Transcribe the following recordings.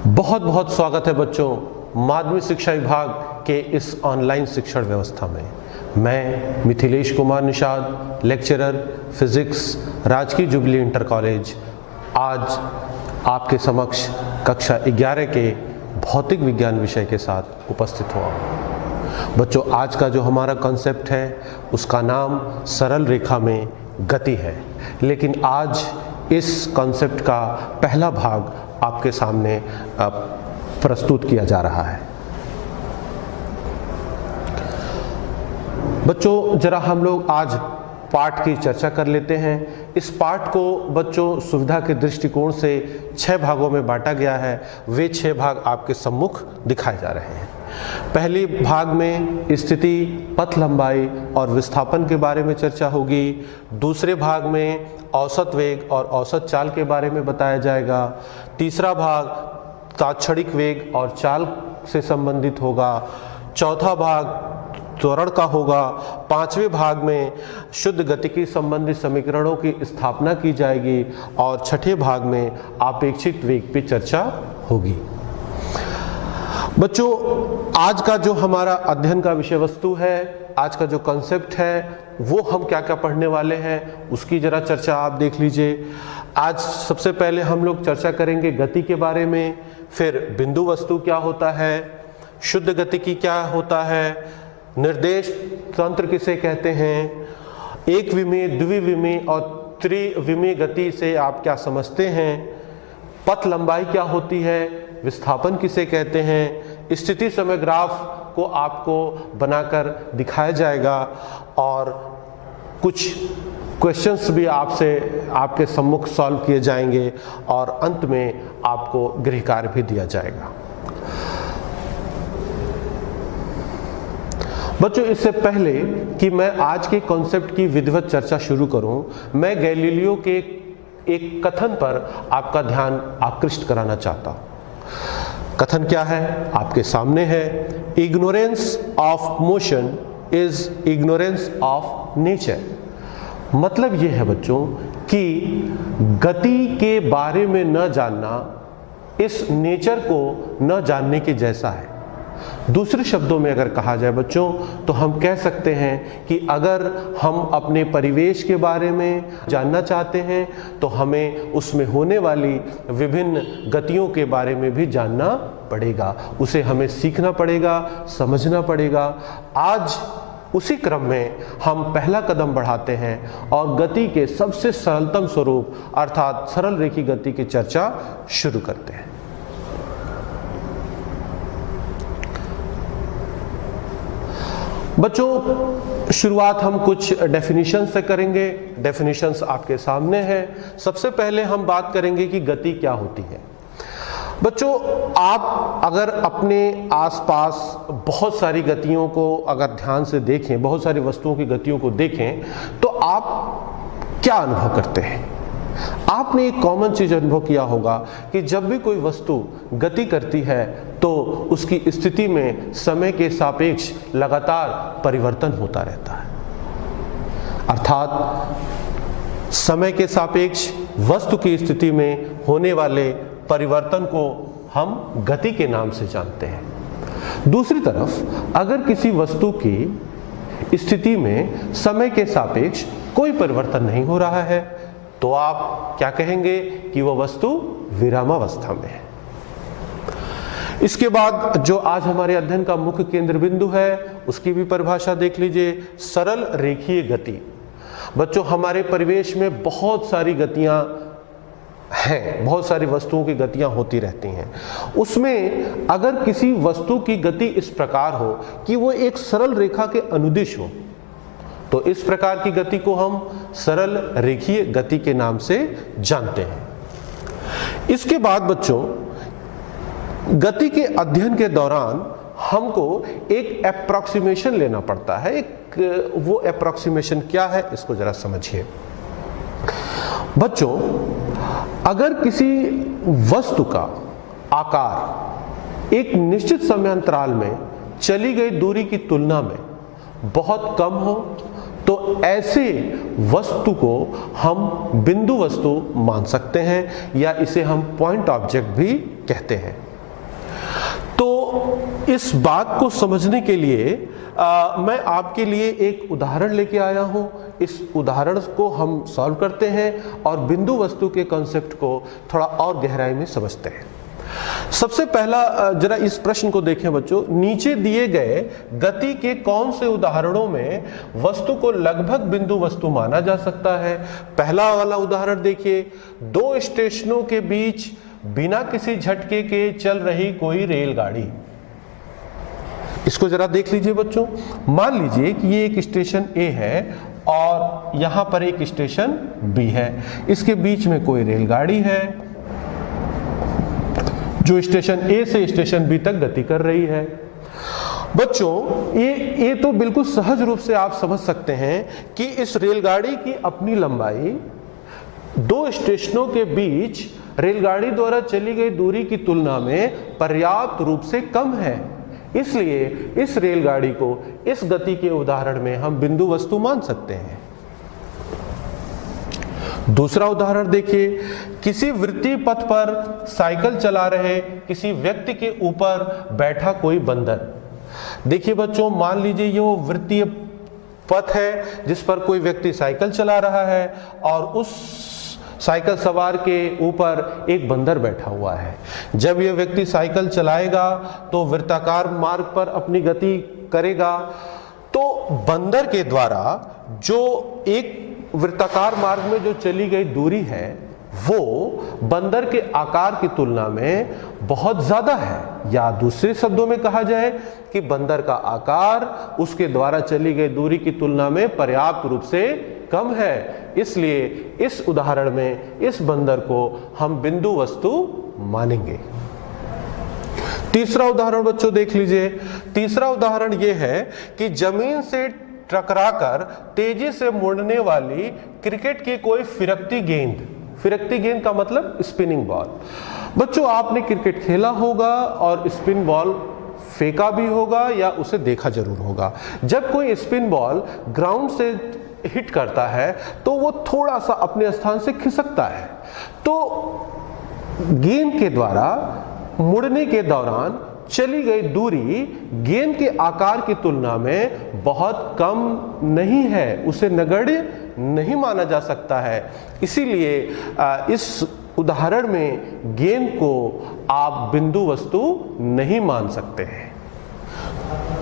बहुत बहुत स्वागत है बच्चों माध्यमिक शिक्षा विभाग के इस ऑनलाइन शिक्षण व्यवस्था में। मैं मिथिलेश कुमार निषाद, लेक्चरर फिजिक्स, राजकीय जुबली इंटर कॉलेज, आज आपके समक्ष कक्षा 11 के भौतिक विज्ञान विषय के साथ उपस्थित हुआ हूँ। बच्चों, आज का जो हमारा कॉन्सेप्ट है उसका नाम सरल रेखा में गति है, लेकिन आज इस कॉन्सेप्ट का पहला भाग आपके सामने प्रस्तुत किया जा रहा है। बच्चों, जरा हम लोग आज पाठ की चर्चा कर लेते हैं। इस पाठ को बच्चों सुविधा के दृष्टिकोण से 6 भागों में बांटा गया है। वे 6 भाग आपके सम्मुख दिखाए जा रहे हैं। पहले भाग में स्थिति, पथ लंबाई और विस्थापन के बारे में चर्चा होगी। दूसरे भाग में औसत वेग और औसत चाल के बारे में बताया जाएगा। तीसरा भाग तात्क्षणिक वेग और चाल से संबंधित होगा। चौथा भाग त्वरण का होगा। 5वें भाग में शुद्ध गतिकी संबंधी समीकरणों की स्थापना की जाएगी और 6ठे भाग में आपेक्षिक वेग पे चर्चा होगी। बच्चों, आज का जो हमारा अध्ययन का विषय वस्तु है, आज का जो कॉन्सेप्ट है, वो हम क्या क्या पढ़ने वाले हैं उसकी जरा चर्चा आप देख लीजिए। आज सबसे पहले हम लोग चर्चा करेंगे गति के बारे में, फिर बिंदु वस्तु क्या होता है, शुद्ध गतिकी क्या होता है, निर्देश तंत्र किसे कहते हैं, एक विमीय, द्विविमीय और त्रिविमीय गति से आप क्या समझते हैं, पथ लंबाई क्या होती है, विस्थापन किसे कहते हैं, स्थिति समय ग्राफ को आपको बनाकर दिखाया जाएगा और कुछ क्वेश्चंस भी आपके सम्मुख सॉल्व किए जाएंगे और अंत में आपको गृह कार्य भी दिया जाएगा। बच्चों, इससे पहले कि मैं आज के कॉन्सेप्ट की विधिवत चर्चा शुरू करूं, मैं गैलीलियो के एक कथन पर आपका ध्यान आकृष्ट कराना चाहता हूं। कथन क्या है? आपके सामने है, ignorance of motion is ignorance of nature. मतलब यह है बच्चों कि गति के बारे में न जानना इस नेचर को न जानने के जैसा है। दूसरे शब्दों में अगर कहा जाए बच्चों, तो हम कह सकते हैं कि अगर हम अपने परिवेश के बारे में जानना चाहते हैं तो हमें उसमें होने वाली विभिन्न गतियों के बारे में भी जानना पड़ेगा, उसे हमें सीखना पड़ेगा, समझना पड़ेगा। आज उसी क्रम में हम पहला कदम बढ़ाते हैं और गति के सबसे सरलतम स्वरूप अर्थात सरल रेखी गति की चर्चा शुरू करते हैं। बच्चों, शुरुआत हम कुछ डेफिनेशन से करेंगे। डेफिनेशंस आपके सामने हैं। सबसे पहले हम बात करेंगे कि गति क्या होती है। बच्चों, आप अगर अपने आसपास बहुत सारी गतियों को अगर ध्यान से देखें, बहुत सारी वस्तुओं की गतियों को देखें, तो आप क्या अनुभव करते हैं? आपने एक कॉमन चीज अनुभव किया होगा कि जब भी कोई वस्तु गति करती है तो उसकी स्थिति में समय के सापेक्ष लगातार परिवर्तन होता रहता है। अर्थात समय के सापेक्ष वस्तु की स्थिति में होने वाले परिवर्तन को हम गति के नाम से जानते हैं। दूसरी तरफ अगर किसी वस्तु की स्थिति में समय के सापेक्ष कोई परिवर्तन नहीं हो रहा है तो आप क्या कहेंगे कि वह वस्तु विरामावस्था में है। इसके बाद जो आज हमारे अध्ययन का मुख्य केंद्र बिंदु है उसकी भी परिभाषा देख लीजिए, सरल रेखीय गति। बच्चों, हमारे परिवेश में बहुत सारी गतियां हैं, बहुत सारी वस्तुओं की गतियां होती रहती हैं। उसमें अगर किसी वस्तु की गति इस प्रकार हो कि वो एक सरल रेखा के अनुदिश हो तो इस प्रकार की गति को हम सरल रेखीय गति के नाम से जानते हैं। इसके बाद बच्चों, गति के अध्ययन के दौरान हमको एक एप्रोक्सीमेशन लेना पड़ता है। वो एप्रोक्सीमेशन क्या है, इसको जरा समझिए। बच्चों, अगर किसी वस्तु का आकार एक निश्चित समय अंतराल में चली गई दूरी की तुलना में बहुत कम हो तो ऐसे वस्तु को हम बिंदु वस्तु मान सकते हैं या इसे हम पॉइंट ऑब्जेक्ट भी कहते हैं। इस बात को समझने के लिए मैं आपके लिए एक उदाहरण लेके आया हूं। इस उदाहरण को हम सॉल्व करते हैं और बिंदु वस्तु के कॉन्सेप्ट को थोड़ा और गहराई में समझते हैं। सबसे पहला जरा इस प्रश्न को देखें बच्चों। नीचे दिए गए गति के कौन से उदाहरणों में वस्तु को लगभग बिंदु वस्तु माना जा सकता है? पहला वाला उदाहरण देखिए, दो स्टेशनों के बीच बिना किसी झटके के चल रही कोई रेलगाड़ी। इसको जरा देख लीजिए बच्चों। मान लीजिए कि ये एक स्टेशन ए है और यहां पर एक स्टेशन बी है। इसके बीच में कोई रेलगाड़ी है जो स्टेशन ए से स्टेशन बी तक गति कर रही है। बच्चों ये तो बिल्कुल सहज रूप से आप समझ सकते हैं कि इस रेलगाड़ी की अपनी लंबाई दो स्टेशनों के बीच रेलगाड़ी द्वारा चली गई दूरी की तुलना में पर्याप्त रूप से कम है। इसलिए इस रेलगाड़ी को इस गति के उदाहरण में हम बिंदु वस्तु मान सकते हैं। दूसरा उदाहरण देखिए, किसी वृत्तीय पथ पर साइकिल चला रहे किसी व्यक्ति के ऊपर बैठा कोई बंदर। देखिए बच्चों, मान लीजिए ये वो वृत्तीय पथ है जिस पर कोई व्यक्ति साइकिल चला रहा है और उस साइकिल सवार के ऊपर एक बंदर बैठा हुआ है। जब यह व्यक्ति साइकिल चलाएगा तो वृत्ताकार मार्ग पर अपनी गति करेगा, तो बंदर के द्वारा जो एक वृत्ताकार मार्ग में जो चली गई दूरी है वो बंदर के आकार की तुलना में बहुत ज्यादा है, या दूसरे शब्दों में कहा जाए कि बंदर का आकार उसके द्वारा चली गई दूरी की तुलना में पर्याप्त रूप से कम है। इसलिए इस उदाहरण में इस बंदर को हम बिंदु वस्तु मानेंगे। तीसरा उदाहरण बच्चों देख लीजिए। तीसरा उदाहरण यह है कि जमीन से टकराकर तेजी से मुड़ने वाली क्रिकेट की कोई फिरकती गेंद। फिरकती गेंद का मतलब स्पिनिंग बॉल। बच्चों आपने क्रिकेट खेला होगा और स्पिन बॉल फेंका भी होगा या उसे देखा जरूर होगा। जब कोई स्पिन बॉल ग्राउंड से हिट करता है तो वो थोड़ा सा अपने स्थान से खिसकता है, तो गेंद के द्वारा मुड़ने के दौरान चली गई दूरी गेंद के आकार की तुलना में बहुत कम नहीं है, उसे नगण्य नहीं माना जा सकता है। इसीलिए इस उदाहरण में गेंद को आप बिंदु वस्तु नहीं मान सकते हैं।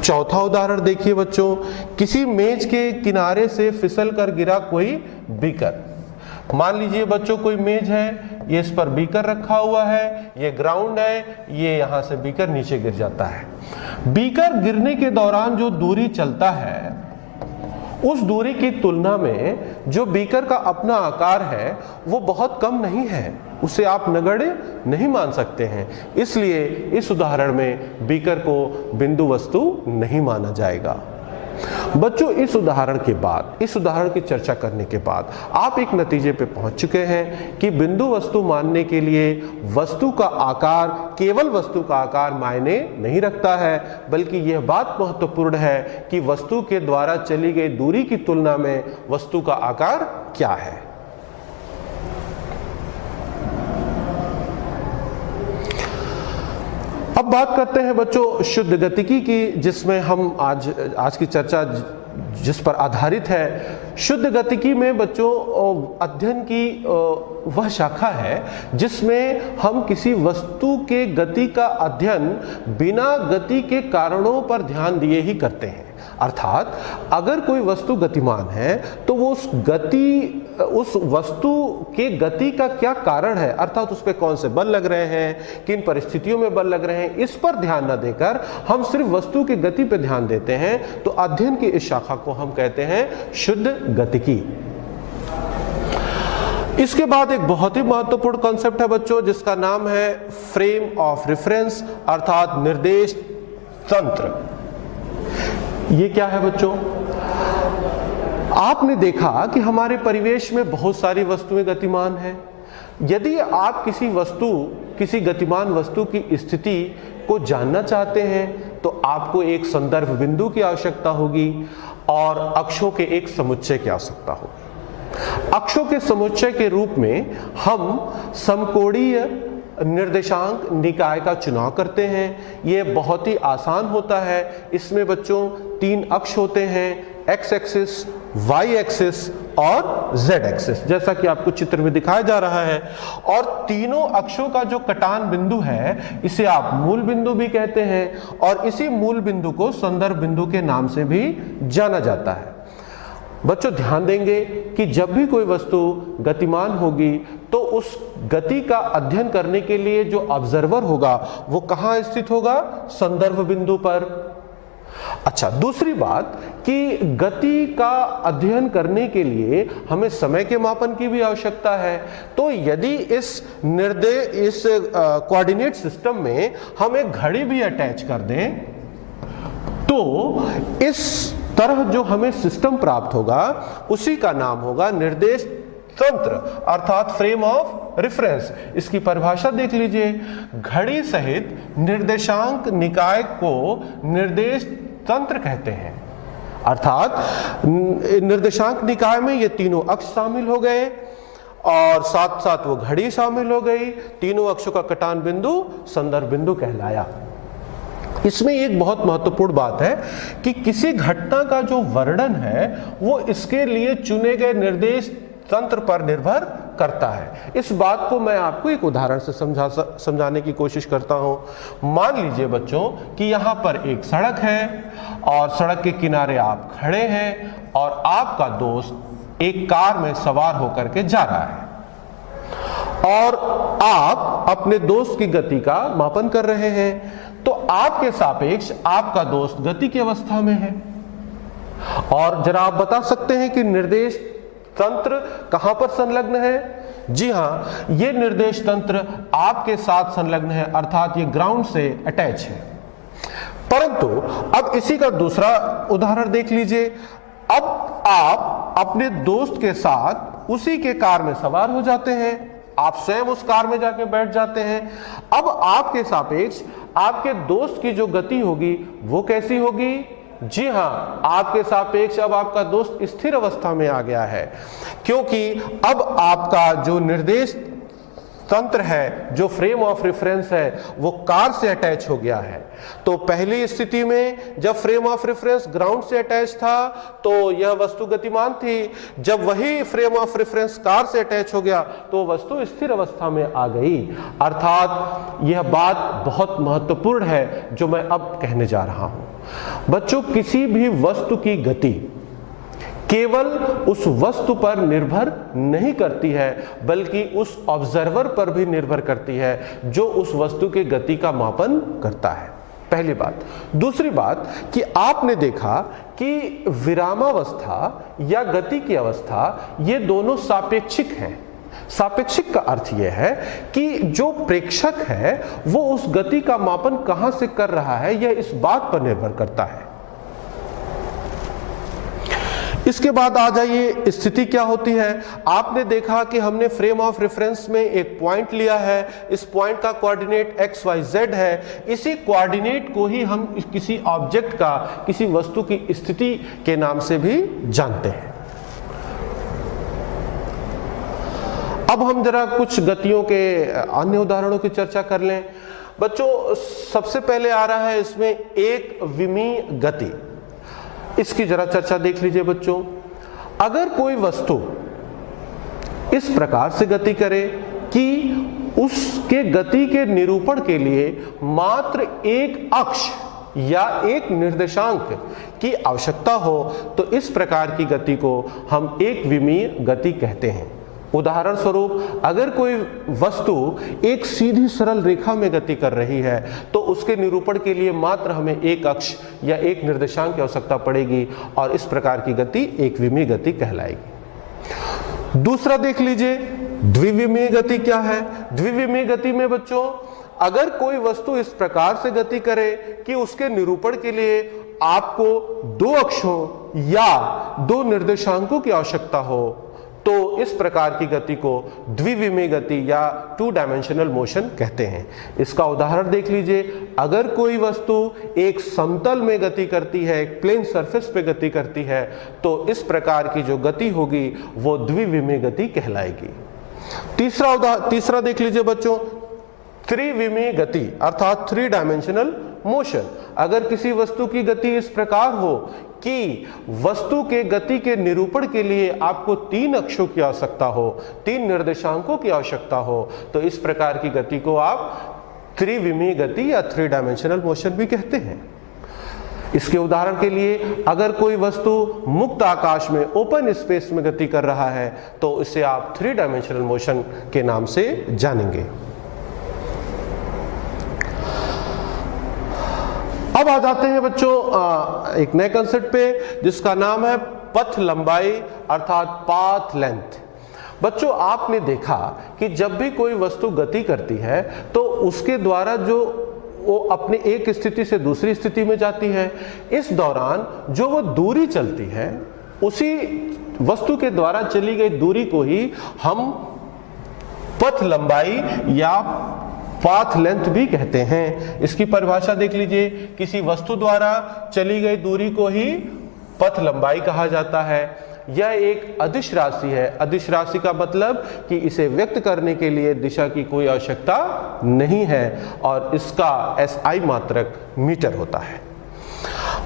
चौथा उदाहरण देखिए बच्चों, किसी मेज के किनारे से फिसल कर गिरा कोई बीकर। मान लीजिए बच्चों कोई मेज है, ये इस पर बीकर रखा हुआ है, ये ग्राउंड है, ये यहां से बीकर नीचे गिर जाता है। बीकर गिरने के दौरान जो दूरी चलता है उस दूरी की तुलना में जो बीकर का अपना आकार है वो बहुत कम नहीं है, उसे आप नगण्य नहीं मान सकते हैं। इसलिए इस उदाहरण में बीकर को बिंदु वस्तु नहीं माना जाएगा। बच्चों इस उदाहरण के बाद, इस उदाहरण की चर्चा करने के बाद आप एक नतीजे पे पहुंच चुके हैं कि बिंदु वस्तु मानने के लिए वस्तु का आकार, केवल वस्तु का आकार मायने नहीं रखता है, बल्कि यह बात महत्वपूर्ण है कि वस्तु के द्वारा चली गई दूरी की तुलना में वस्तु का आकार क्या है। अब बात करते हैं बच्चों शुद्ध गतिकी की, जिसमें हम आज की चर्चा जिस पर आधारित है। शुद्ध गतिकी में बच्चों अध्ययन की वह शाखा है जिसमें हम किसी वस्तु के गति का अध्ययन बिना गति के कारणों पर ध्यान दिए ही करते हैं। अर्थात अगर कोई वस्तु गतिमान है तो वो उस वस्तु के गति का क्या कारण है, अर्थात उस पर कौन से बल लग रहे हैं, किन परिस्थितियों में बल लग रहे हैं, इस पर ध्यान न देकर हम सिर्फ वस्तु की गति पर ध्यान देते हैं, तो अध्ययन की इस शाखा को हम कहते हैं शुद्ध गतिकी। इसके बाद एक बहुत ही महत्वपूर्ण कॉन्सेप्ट है बच्चों जिसका नाम है फ्रेम ऑफ रेफरेंस, अर्थात निर्देश तंत्र। ये क्या है बच्चों? आपने देखा कि हमारे परिवेश में बहुत सारी वस्तुएं गतिमान हैं। यदि आप किसी गतिमान वस्तु की स्थिति को जानना चाहते हैं तो आपको एक संदर्भ बिंदु की आवश्यकता होगी और अक्षों के एक समुच्चय की आवश्यकता होगी। अक्षों के समुच्चय के रूप में हम समकोणीय निर्देशांक निकाय का चुनाव करते हैं। ये बहुत ही आसान होता है। इसमें बच्चों 3 अक्ष होते हैं, एक्स एक्सिस, वाई एक्सिस और जेड एक्सिस, जैसा कि आपको चित्र में दिखाया जा रहा है। और तीनों अक्षों का जो कटान बिंदु है इसे आप मूल बिंदु भी कहते हैं और इसी मूल बिंदु को संदर्भ बिंदु के नाम से भी जाना जाता है। बच्चों ध्यान देंगे कि जब भी कोई वस्तु गतिमान होगी तो उस गति का अध्ययन करने के लिए जो ऑब्जर्वर होगा वो कहाँ स्थित होगा? संदर्भ बिंदु पर। अच्छा, दूसरी बात कि गति का अध्ययन करने के लिए हमें समय के मापन की भी आवश्यकता है। तो यदि इस कोऑर्डिनेट सिस्टम में हम एक घड़ी भी अटैच कर दें तो इस तरह जो हमें सिस्टम प्राप्त होगा उसी का नाम होगा निर्देश तंत्र, अर्थात फ्रेम ऑफ रेफरेंस। इसकी परिभाषा देख लीजिए, घड़ी सहित निर्देशांक निकाय को निर्देश तंत्र कहते हैं। अर्थात निर्देशांक निकाय में ये तीनों अक्ष शामिल हो गए और साथ साथ वो घड़ी शामिल हो गई। तीनों अक्षों का कटान बिंदु संदर्भ बिंदु कहलाया। इसमें एक बहुत महत्वपूर्ण बात है कि किसी घटना का जो वर्णन है वो इसके लिए चुने गए निर्देश तंत्र पर निर्भर करता है। इस बात को मैं आपको एक उदाहरण से समझाने की कोशिश करता हूं। मान लीजिए बच्चों कि यहाँ पर एक सड़क है और सड़क के किनारे आप खड़े हैं और आपका दोस्त एक कार में सवार होकर के जा रहा है और आप अपने दोस्त की गति का मापन कर रहे हैं। तो आपके सापेक्ष आपका दोस्त गति की अवस्था में है। और जरा आप बता सकते हैं कि निर्देश तंत्र कहां पर संलग्न है? जी हां, ये निर्देश तंत्र आपके साथ संलग्न है, अर्थात ये ग्राउंड से अटैच है। परंतु अब इसी का दूसरा उदाहरण देख लीजिए। अब आप अपने दोस्त के साथ उसी के कार में सवार हो जाते हैं, आप स्वयं उस कार में जाके बैठ जाते हैं। अब आपके सापेक्ष आपके दोस्त की जो गति होगी वो कैसी होगी? जी हां, आपके सापेक्ष अब आपका दोस्त स्थिर अवस्था में आ गया है, क्योंकि अब आपका जो निर्देश तंत्र है, जो फ्रेम ऑफ रेफरेंस है, वो कार से अटैच हो गया है। तो पहली स्थिति में जब फ्रेम ऑफ रेफरेंस ग्राउंड से अटैच था तो यह वस्तु गतिमान थी। जब वही फ्रेम ऑफ रेफरेंस कार से अटैच हो गया तो वस्तु स्थिर अवस्था में आ गई। अर्थात यह बात बहुत महत्वपूर्ण है जो मैं अब कहने जा रहा हूं। बच्चों, किसी भी वस्तु की गति केवल उस वस्तु पर निर्भर नहीं करती है, बल्कि उस ऑब्जर्वर पर भी निर्भर करती है जो उस वस्तु के गति का मापन करता है। पहली बात। दूसरी बात कि आपने देखा कि विरामावस्था या गति की अवस्था ये दोनों सापेक्षिक हैं। सापेक्षिक का अर्थ यह है कि जो प्रेक्षक है वो उस गति का मापन कहां से कर रहा है, यह इस बात पर निर्भर करता है। इसके बाद आ जाइए, स्थिति क्या होती है। आपने देखा कि हमने फ्रेम ऑफ रेफरेंस में एक पॉइंट लिया है, इस पॉइंट का कोऑर्डिनेट एक्स वाई जेड है। इसी कोऑर्डिनेट को ही हम किसी ऑब्जेक्ट का, किसी वस्तु की स्थिति के नाम से भी जानते हैं। अब हम जरा कुछ गतियों के अन्य उदाहरणों की चर्चा कर लें। बच्चों, सबसे पहले आ रहा है इसमें एक विमीय गति। इसकी जरा चर्चा देख लीजिए बच्चों। अगर कोई वस्तु इस प्रकार से गति करे कि उसके गति के निरूपण के लिए मात्र एक अक्ष या एक निर्देशांक की आवश्यकता हो तो इस प्रकार की गति को हम एक विमीय गति कहते हैं। उदाहरण स्वरूप, अगर कोई वस्तु एक सीधी सरल रेखा में गति कर रही है तो उसके निरूपण के लिए मात्र हमें एक अक्ष या एक निर्देशांक की आवश्यकता पड़ेगी और इस प्रकार की गति एक विमीय गति कहलाएगी। दूसरा देख लीजिए, द्विविमीय गति क्या है। द्विविमीय गति में बच्चों, अगर कोई वस्तु इस प्रकार से गति करे कि उसके निरूपण के लिए आपको दो अक्षों या दो निर्देशांकों की आवश्यकता हो तो इस प्रकार की गति को द्विविमीय गति या 2 डायमेंशनल मोशन कहते हैं। इसका उदाहरण देख लीजिए। अगर कोई वस्तु एक समतल में गति करती है, एक प्लेन सरफेस पे गति करती है तो इस प्रकार की जो गति होगी वो द्विविमीय गति कहलाएगी। तीसरा देख लीजिए बच्चों। त्रिविमीय गति अर्थात 3 डायमेंशनल मोशन। अगर किसी वस्तु की गति इस प्रकार हो कि वस्तु के गति के निरूपण के लिए आपको 3 अक्षों की आवश्यकता हो, 3 निर्देशांकों की आवश्यकता हो, तो इस प्रकार की गति को आप त्रिविमीय गति या 3 डायमेंशनल मोशन भी कहते हैं। इसके उदाहरण के लिए अगर कोई वस्तु मुक्त आकाश में, ओपन स्पेस में गति कर रहा है तो इसे आप 3 डायमेंशनल मोशन के नाम से जानेंगे। अब आ जाते हैं बच्चों एक नए कंसेप्ट पे जिसका नाम है पथ लंबाई अर्थात पाथ लेंथ। बच्चों आपने देखा कि जब भी कोई वस्तु गति करती है तो उसके द्वारा जो वो अपनी एक स्थिति से दूसरी स्थिति में जाती है, इस दौरान जो वो दूरी चलती है उसी वस्तु के द्वारा चली गई दूरी को ही हम पथ लंबाई या पाथ लेंथ भी कहते हैं। इसकी परिभाषा देख लीजिए, किसी वस्तु द्वारा चली गई दूरी को ही पथ लंबाई कहा जाता है। यह एक अदिश राशि है। अदिश राशि का मतलब कि इसे व्यक्त करने के लिए दिशा की कोई आवश्यकता नहीं है और इसका SI मात्रक मीटर होता है।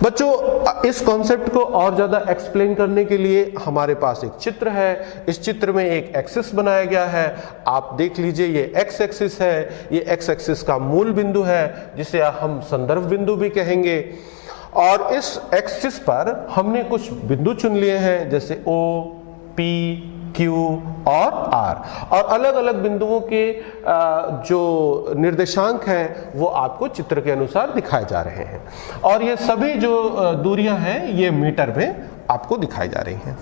बच्चों इस कॉन्सेप्ट को और ज्यादा एक्सप्लेन करने के लिए हमारे पास एक चित्र है। इस चित्र में एक एक्सिस बनाया गया है, आप देख लीजिए ये एक्स एक्सिस है। ये एक्स एक्सिस का मूल बिंदु है जिसे हम संदर्भ बिंदु भी कहेंगे और इस एक्सिस पर हमने कुछ बिंदु चुन लिए हैं जैसे O, P, Q और R और अलग अलग बिंदुओं के जो निर्देशांक हैं वो आपको चित्र के अनुसार दिखाए जा रहे हैं और ये सभी जो दूरियां हैं ये मीटर में आपको दिखाई जा रही हैं।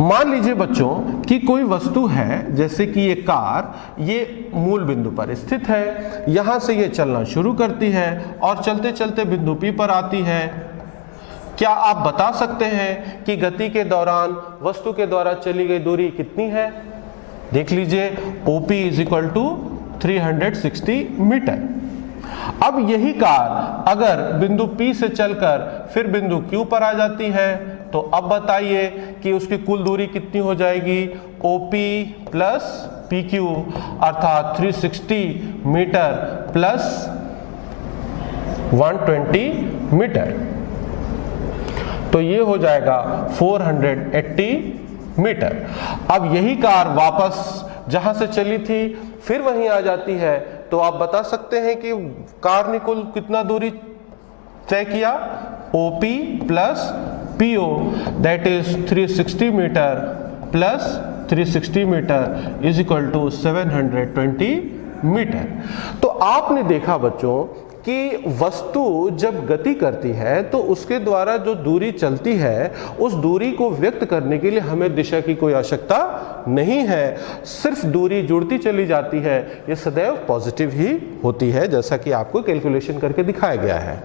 मान लीजिए बच्चों कि कोई वस्तु है जैसे कि ये कार, ये मूल बिंदु पर स्थित है, यहां से ये चलना शुरू करती है और चलते चलते बिंदु P पर आती है। क्या आप बता सकते हैं कि गति के दौरान वस्तु के द्वारा चली गई दूरी कितनी है? देख लीजिए OP = 360 मीटर। अब यही कार अगर बिंदु P से चलकर फिर बिंदु Q पर आ जाती है तो अब बताइए कि उसकी कुल दूरी कितनी हो जाएगी? OP प्लस PQ अर्थात 360 मीटर प्लस 120 मीटर, तो ये हो जाएगा 480 मीटर। अब यही कार वापस जहां से चली थी फिर वहीं आ जाती है तो आप बता सकते हैं कि कार ने कुल कितना दूरी तय किया? OP plus PO that is 360 metre plus 360 metre is equal to 720 metre. तो आपने देखा बच्चों कि वस्तु जब गति करती है तो उसके द्वारा जो दूरी चलती है उस दूरी को व्यक्त करने के लिए हमें दिशा की कोई आवश्यकता नहीं है, सिर्फ दूरी जुड़ती चली जाती है। ये सदैव पॉजिटिव ही होती है जैसा कि आपको कैलकुलेशन करके दिखाया गया है।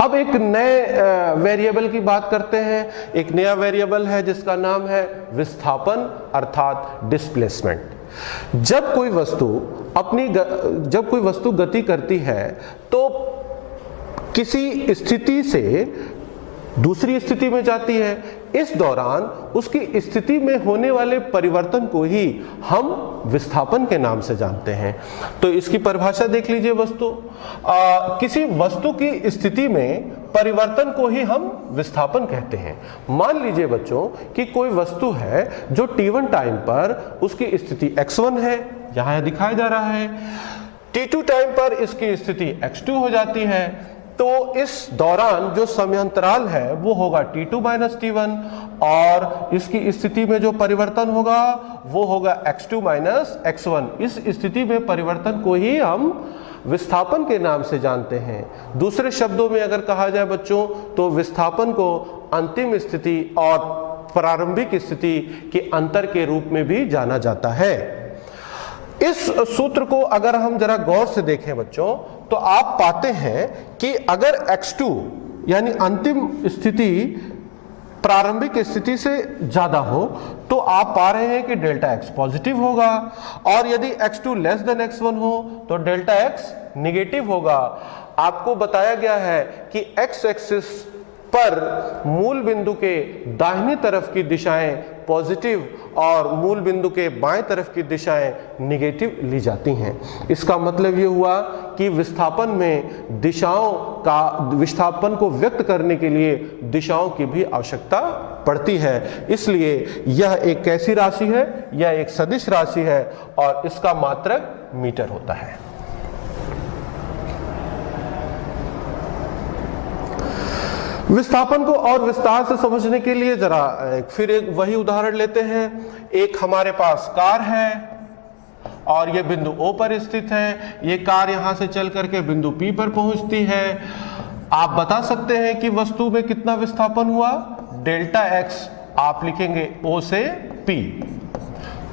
अब एक नए वेरिएबल की बात करते हैं। एक नया वेरिएबल है जिसका नाम है विस्थापन अर्थात डिस्प्लेसमेंट। जब कोई वस्तु गति करती है तो किसी स्थिति से दूसरी स्थिति में जाती है, इस दौरान उसकी स्थिति में होने वाले परिवर्तन को ही हम विस्थापन के नाम से जानते हैं। तो इसकी परिभाषा देख लीजिए। किसी वस्तु की स्थिति में परिवर्तन को ही हम विस्थापन कहते हैं। मान लीजिए बच्चों कि कोई वस्तु है जो t1 टाइम पर उसकी स्थिति x1 है, यहां दिखाया जा रहा है। t2 टाइम पर इसकी स्थिति x2 हो जाती है, तो इस दौरान जो समयांतराल है वो होगा t2 - t1 और इसकी स्थिति में जो परिवर्तन होगा वो होगा x2 - x1। इस स्थिति में परिवर्तन को ही हम विस्थापन के नाम से जानते हैं। दूसरे शब्दों में अगर कहा जाए बच्चों तो विस्थापन को अंतिम स्थिति और प्रारंभिक स्थिति के अंतर के रूप में भी जाना जाता है। इस सूत्र को अगर हम जरा गौर से देखें बच्चों तो आप पाते हैं कि अगर x2 यानी अंतिम स्थिति प्रारंभिक स्थिति से ज्यादा हो तो आप पा रहे हैं कि डेल्टा x पॉजिटिव होगा और यदि x2 लेस देन x1 हो तो डेल्टा x निगेटिव होगा। आपको बताया गया है कि x एक्सिस पर मूल बिंदु के दाहिनी तरफ की दिशाएं पॉजिटिव और मूल बिंदु के बाएं तरफ की दिशाएं निगेटिव ली जाती हैं। इसका मतलब ये हुआ कि विस्थापन में दिशाओं का विस्थापन को व्यक्त करने के लिए दिशाओं की भी आवश्यकता पड़ती है। इसलिए यह एक कैसी राशि है? यह एक सदिश राशि है और इसका मात्रक मीटर होता है। विस्थापन को और विस्तार से समझने के लिए जरा फिर एक वही उदाहरण लेते हैं। एक हमारे पास कार है और ये बिंदु O पर स्थित है। ये कार यहां से चल करके बिंदु P पर पहुंचती है। आप बता सकते हैं कि वस्तु में कितना विस्थापन हुआ? डेल्टा x आप लिखेंगे O से P,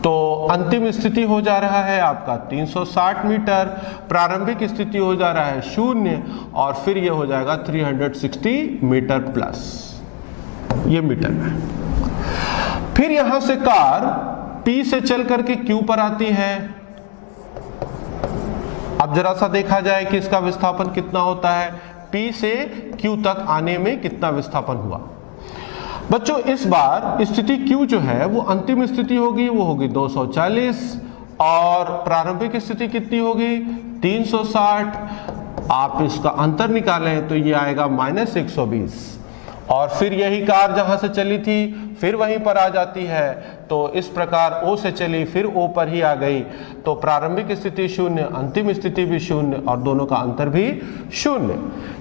तो अंतिम स्थिति हो जा रहा है आपका 360 मीटर, प्रारंभिक स्थिति हो जा रहा है 0 और फिर ये हो जाएगा 360 मीटर प्लस, ये मीटर में। फिर यहां से कार P से चल करके Q पर आती है। अब जरा सा देखा जाए कि इसका विस्थापन कितना होता है। P से Q तक आने में कितना विस्थापन हुआ? बच्चों इस बार स्थिति Q जो है वो अंतिम स्थिति होगी, वो होगी 240 और प्रारंभिक स्थिति कितनी होगी? 360। आप इसका अंतर निकालें तो ये आएगा -120 और फिर यही कार जहां से चली थी फिर वहीं पर आ जाती है। तो इस प्रकार O से चली फिर O पर ही आ गई, तो प्रारंभिक स्थिति 0, अंतिम स्थिति भी 0 और दोनों का अंतर भी 0।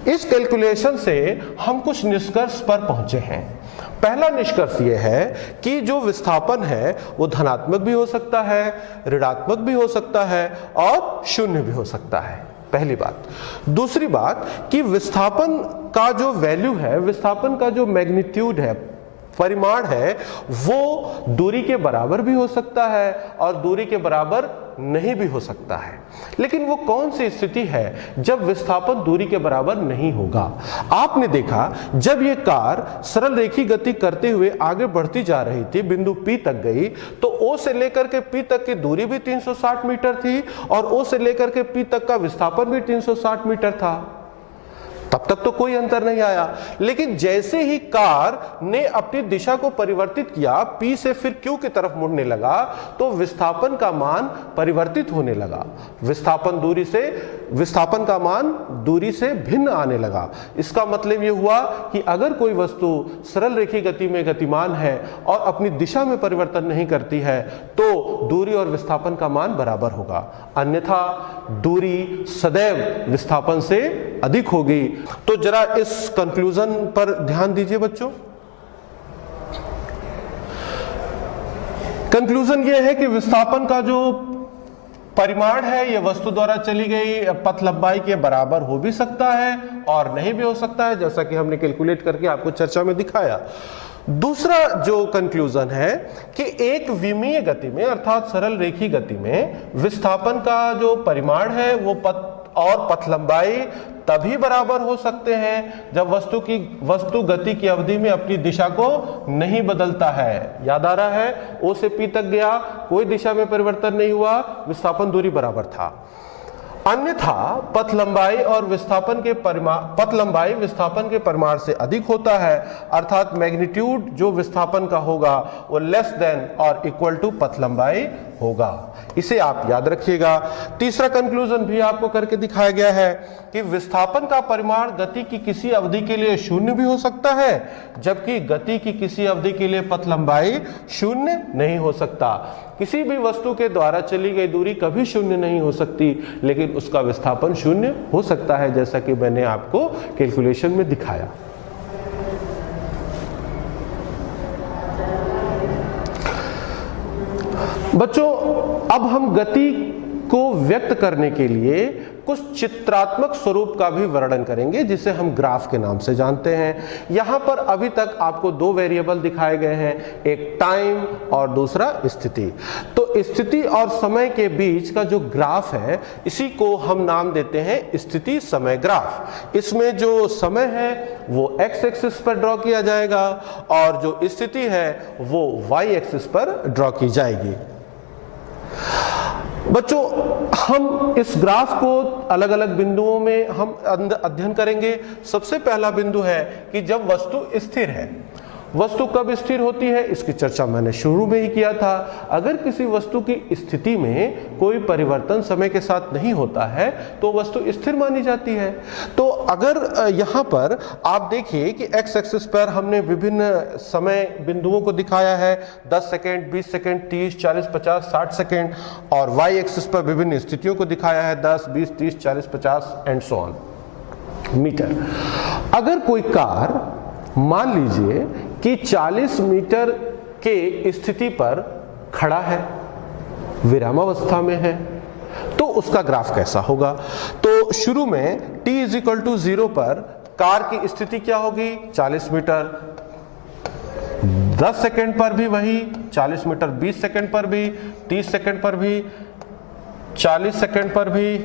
इस कैलकुलेशन से हम कुछ निष्कर्ष पर पहुंचे हैं। पहला निष्कर्ष यह है कि जो विस्थापन है वो धनात्मक भी हो सकता है, ऋणात्मक भी हो सकता है और शून्य भी हो सकता है, पहली बात। दूसरी बात कि विस्थापन का जो वैल्यू है, विस्थापन का जो मैग्नीट्यूड है, परिमाण है, वो दूरी के बराबर भी हो सकता है और दूरी के बराबर नहीं भी हो सकता है। लेकिन वो कौन सी स्थिति है जब विस्थापन दूरी के बराबर नहीं होगा? आपने देखा जब ये कार सरल रेखीय गति करते हुए आगे बढ़ती जा रही थी, बिंदु P तक गई, तो O से लेकर के P तक की दूरी भी 360 मीटर थी और O से लेकर के P तक का विस्थापन भी 360 मीटर था। तब तक तो कोई अंतर नहीं आया। लेकिन जैसे ही कार ने अपनी दिशा को परिवर्तित किया, P से फिर Q की तरफ मुड़ने लगा, तो विस्थापन का मान परिवर्तित होने लगा। विस्थापन का मान दूरी से भिन्न आने लगा। इसका मतलब यह हुआ कि अगर कोई वस्तु सरल रेखीय गति में गतिमान है और अपनी दिशा में परिवर्तन नहीं करती है तो दूरी और विस्थापन का मान बराबर होगा, अन्यथा दूरी सदैव विस्थापन से अधिक होगी। तो जरा इस कंक्लूजन पर ध्यान दीजिए बच्चों। कंक्लूजन यह है कि विस्थापन का जो परिमाण है ये वस्तु द्वारा चली गई पथ लंबाई के बराबर हो भी सकता है और नहीं भी हो सकता है, जैसा कि हमने कैलकुलेट करके आपको चर्चा में दिखाया। दूसरा जो कंक्लूजन है कि एक विमीय गति में अर्थात सरल रेखीय गति में विस्थापन का जो परिमाण है वो पथ लंबाई तभी बराबर हो सकते हैं जब वस्तु गति की अवधि में अपनी दिशा को नहीं बदलता है। याद आ रहा है, O से P तक गया, कोई दिशा में परिवर्तन नहीं हुआ, विस्थापन दूरी बराबर था। अन्यथा पथ लंबाई विस्थापन के परिमाण से अधिक होता है, अर्थात मैग्नीट्यूड जो विस्थापन का होगा वो लेस देन और इक्वल टू पथ लंबाई होगा। इसे आप याद रखिएगा। तीसरा कंक्लूजन भी आपको करके दिखाया गया है कि विस्थापन का परिमाण गति की किसी अवधि के लिए शून्य भी हो सकता है, जबकि गति की किसी अवधि के लिए पथ लंबाई शून्य नहीं हो सकता। किसी भी वस्तु के द्वारा चली गई दूरी कभी शून्य नहीं हो सकती, लेकिन उसका विस्थापन शून्य हो सकता है, जैसा कि मैंने आपको कैलकुलेशन में दिखाया। बच्चों, अब हम गति को व्यक्त करने के लिए कुछ चित्रात्मक स्वरूप का भी वर्णन करेंगे, जिसे हम ग्राफ के नाम से जानते हैं। यहां पर अभी तक आपको दो वेरिएबल दिखाए गए हैं, एक टाइम और दूसरा स्थिति। तो स्थिति और समय के बीच का जो ग्राफ है, इसी को हम नाम देते हैं स्थिति समय ग्राफ। इसमें जो समय है वो x एक्सिस पर ड्रॉ किया जाएगा और जो स्थिति है वो y एक्सिस पर ड्रॉ की जाएगी। बच्चों, हम इस ग्राफ को अलग अलग बिंदुओं में हम अध्ययन करेंगे। सबसे पहला बिंदु है कि जब वस्तु स्थिर है। वस्तु कब स्थिर होती है, इसकी चर्चा मैंने शुरू में ही किया था। अगर किसी वस्तु की स्थिति में कोई परिवर्तन समय के साथ नहीं होता है तो वस्तु स्थिर मानी जाती है। तो अगर यहाँ पर आप देखिए कि एक्स एक्सिस पर हमने विभिन्न समय बिंदुओं को दिखाया है, 10 सेकेंड, 20 सेकेंड, 30, 40, 50, 60 सेकेंड, और वाई एक्सिस पर विभिन्न स्थितियों को दिखाया है, 10, 20, 30, 40, 50 एंड सो ऑन मीटर। अगर कोई कार मान लीजिए कि 40 मीटर के स्थिति पर खड़ा है, विरामावस्था में है, तो उसका ग्राफ कैसा होगा? तो शुरू में t = 0 पर कार की स्थिति क्या होगी? 40 मीटर। 10 सेकेंड पर भी वही 40 मीटर, 20 सेकेंड पर भी, 30 सेकेंड पर भी, 40 सेकेंड पर भी,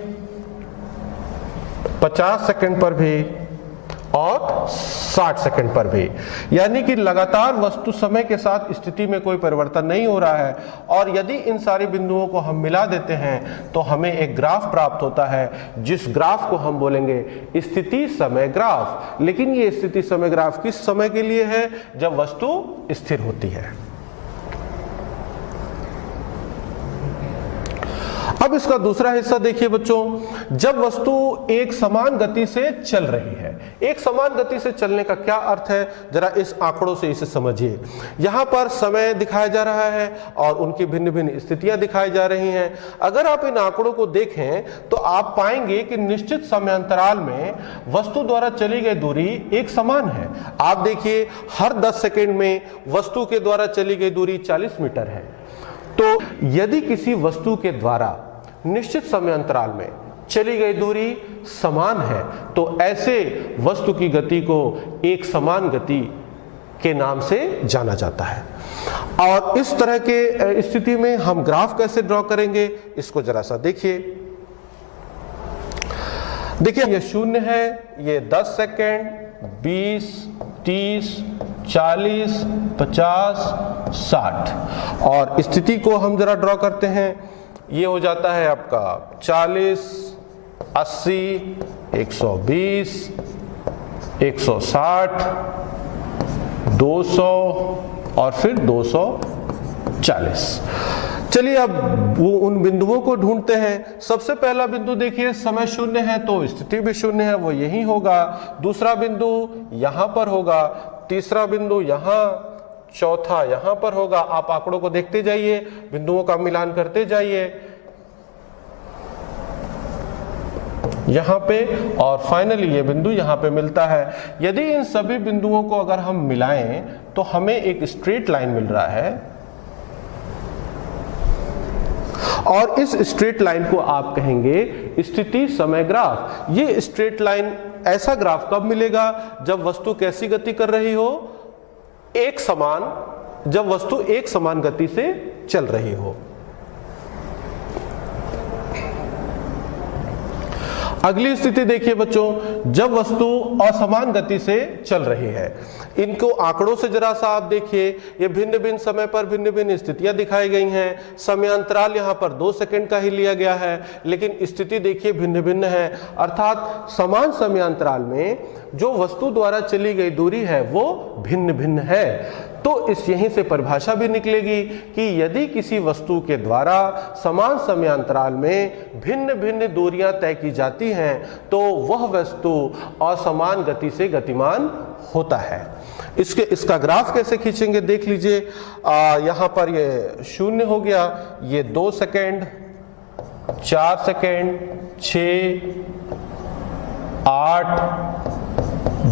50 सेकेंड पर भी और 60 सेकंड पर भी। यानी कि लगातार वस्तु समय के साथ स्थिति में कोई परिवर्तन नहीं हो रहा है। और यदि इन सारे बिंदुओं को हम मिला देते हैं तो हमें एक ग्राफ प्राप्त होता है, जिस ग्राफ को हम बोलेंगे स्थिति समय ग्राफ। लेकिन ये स्थिति समय ग्राफ किस समय के लिए है? जब वस्तु स्थिर होती है। अब इसका दूसरा हिस्सा देखिए बच्चों, जब वस्तु एक समान गति से चल रही है। एक समान गति से चलने का क्या अर्थ है, जरा इस आंकड़ों से इसे समझिए। यहां पर समय दिखाया जा रहा है और उनकी भिन्न भिन्न स्थितियां दिखाई जा रही हैं। अगर आप इन आंकड़ों को देखें तो आप पाएंगे कि निश्चित समयांतराल में वस्तु द्वारा चली गई दूरी एक समान है। आप देखिए, हर 10 सेकेंड में वस्तु के द्वारा चली गई दूरी 40 मीटर है। तो यदि किसी वस्तु के द्वारा निश्चित समयांतराल में चली गई दूरी समान है तो ऐसे वस्तु की गति को एक समान गति के नाम से जाना जाता है। और इस तरह के स्थिति में हम ग्राफ कैसे ड्रॉ करेंगे, इसको जरा सा देखिए। देखिए, ये 0 है, ये 10 सेकेंड, 20, 30, 40, 50, 60, और स्थिति को हम जरा ड्रॉ करते हैं। ये हो जाता है आपका 40, 80, 120, 160, 200 और फिर 240। चलिए अब वो उन बिंदुओं को ढूंढते हैं। सबसे पहला बिंदु देखिए, समय 0 है तो स्थिति भी 0 है, वो यही होगा। दूसरा बिंदु यहां पर होगा, तीसरा बिंदु यहां, चौथा यहां पर होगा। आप आंकड़ों को देखते जाइए, बिंदुओं का मिलान करते जाइए यहां पे, और फाइनली ये बिंदु यहां पे मिलता है। यदि इन सभी बिंदुओं को अगर हम मिलाएं तो हमें एक स्ट्रेट लाइन मिल रहा है, और इस स्ट्रेट लाइन को आप कहेंगे स्थिति समय ग्राफ। ये स्ट्रेट लाइन ऐसा ग्राफ कब मिलेगा? जब वस्तु कैसी गति कर रही हो? एक समान, जब वस्तु एक समान गति से चल रही हो। अगली स्थिति देखिए बच्चों, जब वस्तु असमान गति से चल रही है। इनको आंकड़ों से जरा सा आप देखिए, ये भिन्न भिन्न समय पर भिन्न भिन्न स्थितियां दिखाई गई हैं। समयांतराल यहाँ पर 2 सेकंड का ही लिया गया है, लेकिन स्थिति देखिए भिन्न भिन्न है। अर्थात समान समयांतराल में जो वस्तु द्वारा चली गई दूरी है वो भिन्न भिन्न है। तो इस यहीं से परिभाषा भी निकलेगी कि यदि किसी वस्तु के द्वारा समान समयांतराल में भिन्न भिन्न दूरियां तय की जाती हैं तो वह वस्तु असमान गति से गतिमान होता है। इसका ग्राफ कैसे खींचेंगे देख लीजिए। यहाँ पर ये 0 हो गया, ये 2 सेकेंड, 4 सेकेंड, 6, 8,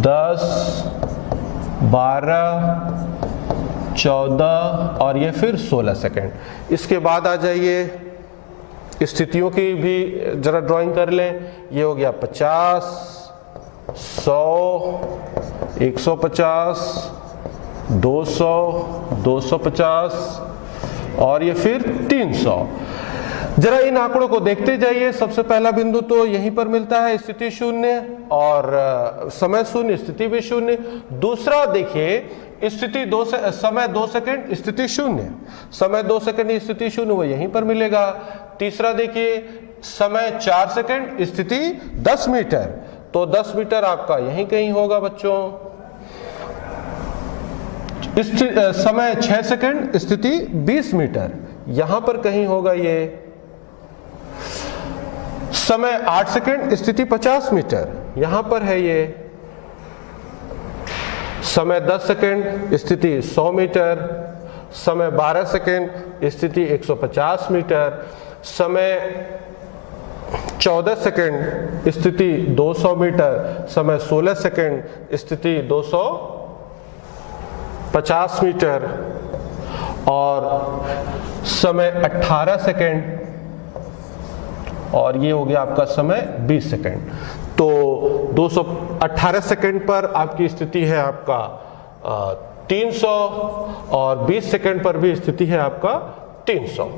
10, 12, 14 और ये फिर 16 सेकेंड। इसके बाद आ जाइए, स्थितियों की भी जरा ड्राइंग कर लें। ये हो गया 50, 100, 150, 200, 250 और ये फिर 300। जरा इन आंकड़ों को देखते जाइए। सबसे पहला बिंदु तो यहीं पर मिलता है, स्थिति 0 और समय 0, स्थिति भी 0। दूसरा देखिए, स्थिति समय 2 सेकंड, स्थिति 0, समय 2 सेकंड, स्थिति 0, वो यहीं पर मिलेगा। तीसरा देखिए, समय 4 सेकंड, स्थिति 10 मीटर, तो 10 मीटर आपका यहीं कहीं होगा बच्चों। समय 6 सेकंड, स्थिति 20 मीटर, यहां पर कहीं होगा ये। समय 8 सेकंड, स्थिति 50 मीटर, यहां पर है ये। समय 10 सेकंड, स्थिति 100 मीटर, समय 12 सेकंड, स्थिति 150 मीटर, समय 14 सेकंड, स्थिति 200 मीटर, समय 16 सेकंड, स्थिति 250 मीटर, और समय 18 सेकंड, और ये हो गया आपका समय 20 सेकंड। तो 218 सेकंड पर आपकी स्थिति है आपका 300, और 20 सेकंड पर भी स्थिति है आपका 300।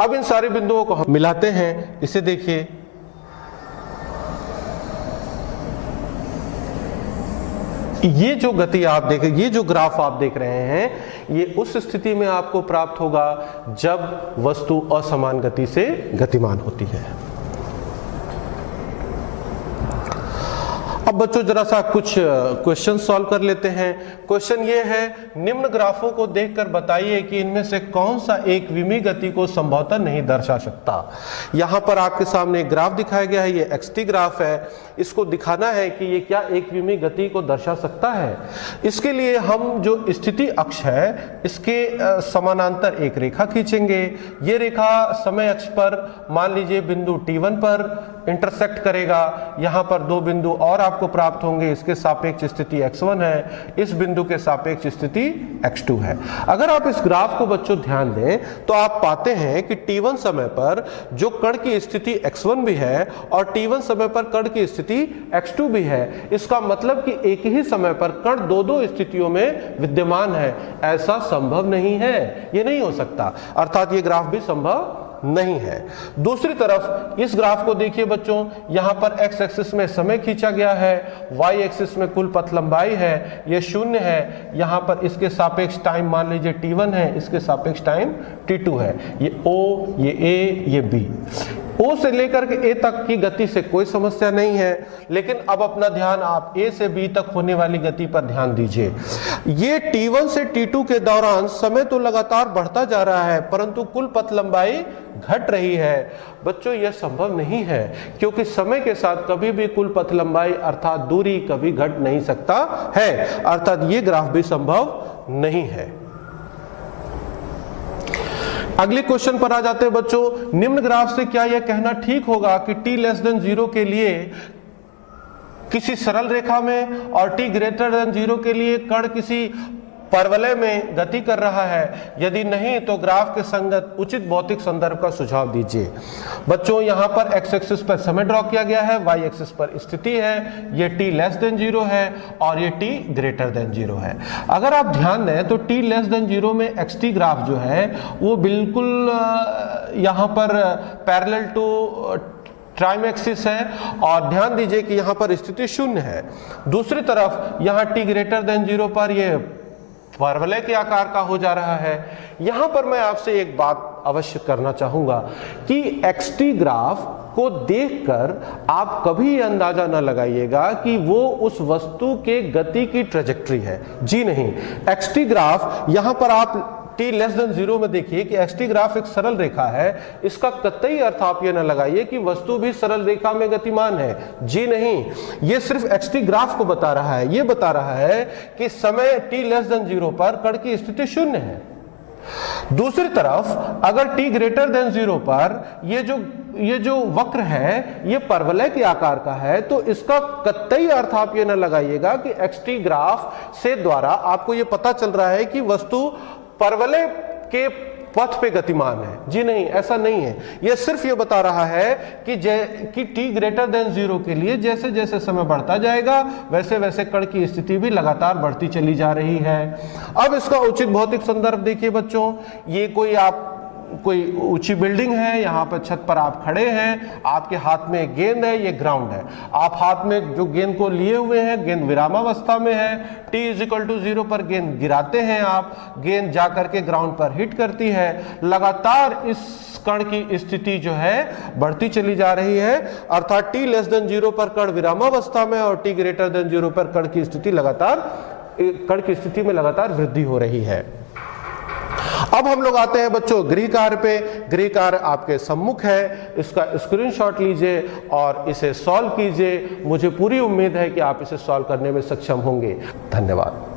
अब इन सारे बिंदुओं को हम मिलाते हैं। इसे देखिए, ये जो गति आप देखें, ये जो ग्राफ आप देख रहे हैं, ये उस स्थिति में आपको प्राप्त होगा जब वस्तु असमान गति से गतिमान होती है। अब बच्चों जरा सा कुछ क्वेश्चन सॉल्व कर लेते हैं। क्वेश्चन ये है, निम्न ग्राफों को देखकर बताइए कि इनमें से कौन सा एक विमी गति को संभवतः नहीं दर्शा सकता। यहां पर आपके सामने एक ग्राफ दिखाया गया है, ये xt ग्राफ है। इसको दिखाना है कि ये क्या एक विमी गति को दर्शा सकता है। इसके लिए हम जो स्थिति अक्ष है, इसके समानांतर एक रेखा खींचेंगे। ये रेखा समय अक्ष पर मान लीजिए बिंदु T1 पर इंटरसेक्ट करेगा। यहां पर दो बिंदु और आपको प्राप्त होंगे। इसके सापेक्ष स्थिति x1 है, इस बिंदु के सापेक्ष स्थिति x2 है। अगर आप इस ग्राफ को बच्चों ध्यान दें तो आप पाते हैं कि t1 समय पर जो कण की स्थिति x1 भी है और t1 समय पर कण की स्थिति x2 भी है। इसका मतलब कि एक ही समय पर कण दो स्थितियों में विद्यमान है। ऐसा संभव नहीं है, ये नहीं हो सकता, अर्थात ये ग्राफ भी संभव नहीं है। दूसरी तरफ इस ग्राफ को देखिए बच्चों, यहां पर x एक्सिस में समय खींचा गया है, y एक्सिस में कुल पथ लंबाई है, ये 0 है। यहां पर इसके सापेक्ष टाइम मान लीजिए t1 है, इसके सापेक्ष टाइम t2 है। ये o, ये a, ये b। O से लेकर के A तक की गति से कोई समस्या नहीं है, लेकिन अब अपना ध्यान आप A से B तक होने वाली गति पर ध्यान दीजिए। ये T1 से T2 के दौरान समय तो लगातार बढ़ता जा रहा है, परंतु कुल पथ लंबाई घट रही है। बच्चों यह संभव नहीं है, क्योंकि समय के साथ कभी भी कुल पथ लंबाई अर्थात दूरी कभी घट नहीं सकता है, अर्थात ये ग्राफ भी संभव नहीं है। अगले क्वेश्चन पर आ जाते हैं बच्चों। निम्न ग्राफ से क्या यह कहना ठीक होगा कि t 0 के लिए किसी सरल रेखा में और t 0 के लिए कण किसी परवलय में गति कर रहा है? यदि नहीं तो ग्राफ के संगत उचित भौतिक संदर्भ का सुझाव दीजिए। बच्चों यहां पर x एक्सिस पर समय ड्रॉ किया गया है, y एक्सिस पर स्थिति है, ये t 0 है और ये t 0 है। अगर आप ध्यान दें तो t 0 में xt ग्राफ जो है वो बिल्कुल यहां पर पैरेलल टू टाइम एक्सिस है, और ध्यान दीजिए कि यहां पर स्थिति 0 है। दूसरी तरफ यहां t 0 पर यह परवलय के आकार का हो जा रहा है। यहां पर मैं आपसे एक बात अवश्य करना चाहूंगा कि xt ग्राफ को देखकर आप कभी ये अंदाजा न लगाइएगा कि वो उस वस्तु के गति की ट्रेजेक्टरी है। जी नहीं, xt ग्राफ यहां पर आप t<0 में देखिए कि xt ग्राफ एक सरल रेखा है। इसका कतई अर्थ आप ये न लगाइए कि वस्तु भी सरल रेखा में गतिमान है। जी नहीं, ये सिर्फ xt ग्राफ को बता रहा है। ये बता रहा है कि समय t 0 पर कण की स्थिति 0 है। दूसरी तरफ अगर t 0 पर ये जो वक्र है ये परवलय के आकार का है, तो इसका कतई अर्थ आप ये न लगाइएगा कि xt ग्राफ से द्वारा आपको ये पता चल रहा है कि वस्तु परवलय के पथ पे गतिमान है। जी नहीं, ऐसा नहीं है। यह सिर्फ ये बता रहा है कि t>0 के लिए जैसे जैसे समय बढ़ता जाएगा वैसे वैसे कण की स्थिति भी लगातार बढ़ती चली जा रही है। अब इसका उचित भौतिक संदर्भ देखिए बच्चों, ये कोई आप कोई ऊंची बिल्डिंग है, यहाँ पर छत पर आप खड़े हैं, आपके हाथ में गेंद है, ये ग्राउंड है। आप हाथ में जो गेंद को लिए हुए हैं, गेंद विरामावस्था में है, t = 0 पर गेंद गिराते हैं आप, गेंद जा करके ग्राउंड पर हिट करती है, लगातार इस कण की स्थिति जो है बढ़ती चली जा रही है, अर्थात t < 0 पर कण विरामावस्था में और t < 0 पर कण की स्थिति में लगातार वृद्धि हो रही है। अब हम लोग आते हैं बच्चों गृह कार्य पे। गृह कार्य आपके सम्मुख है, इसका स्क्रीनशॉट लीजिए और इसे सॉल्व कीजिए। मुझे पूरी उम्मीद है कि आप इसे सॉल्व करने में सक्षम होंगे। धन्यवाद।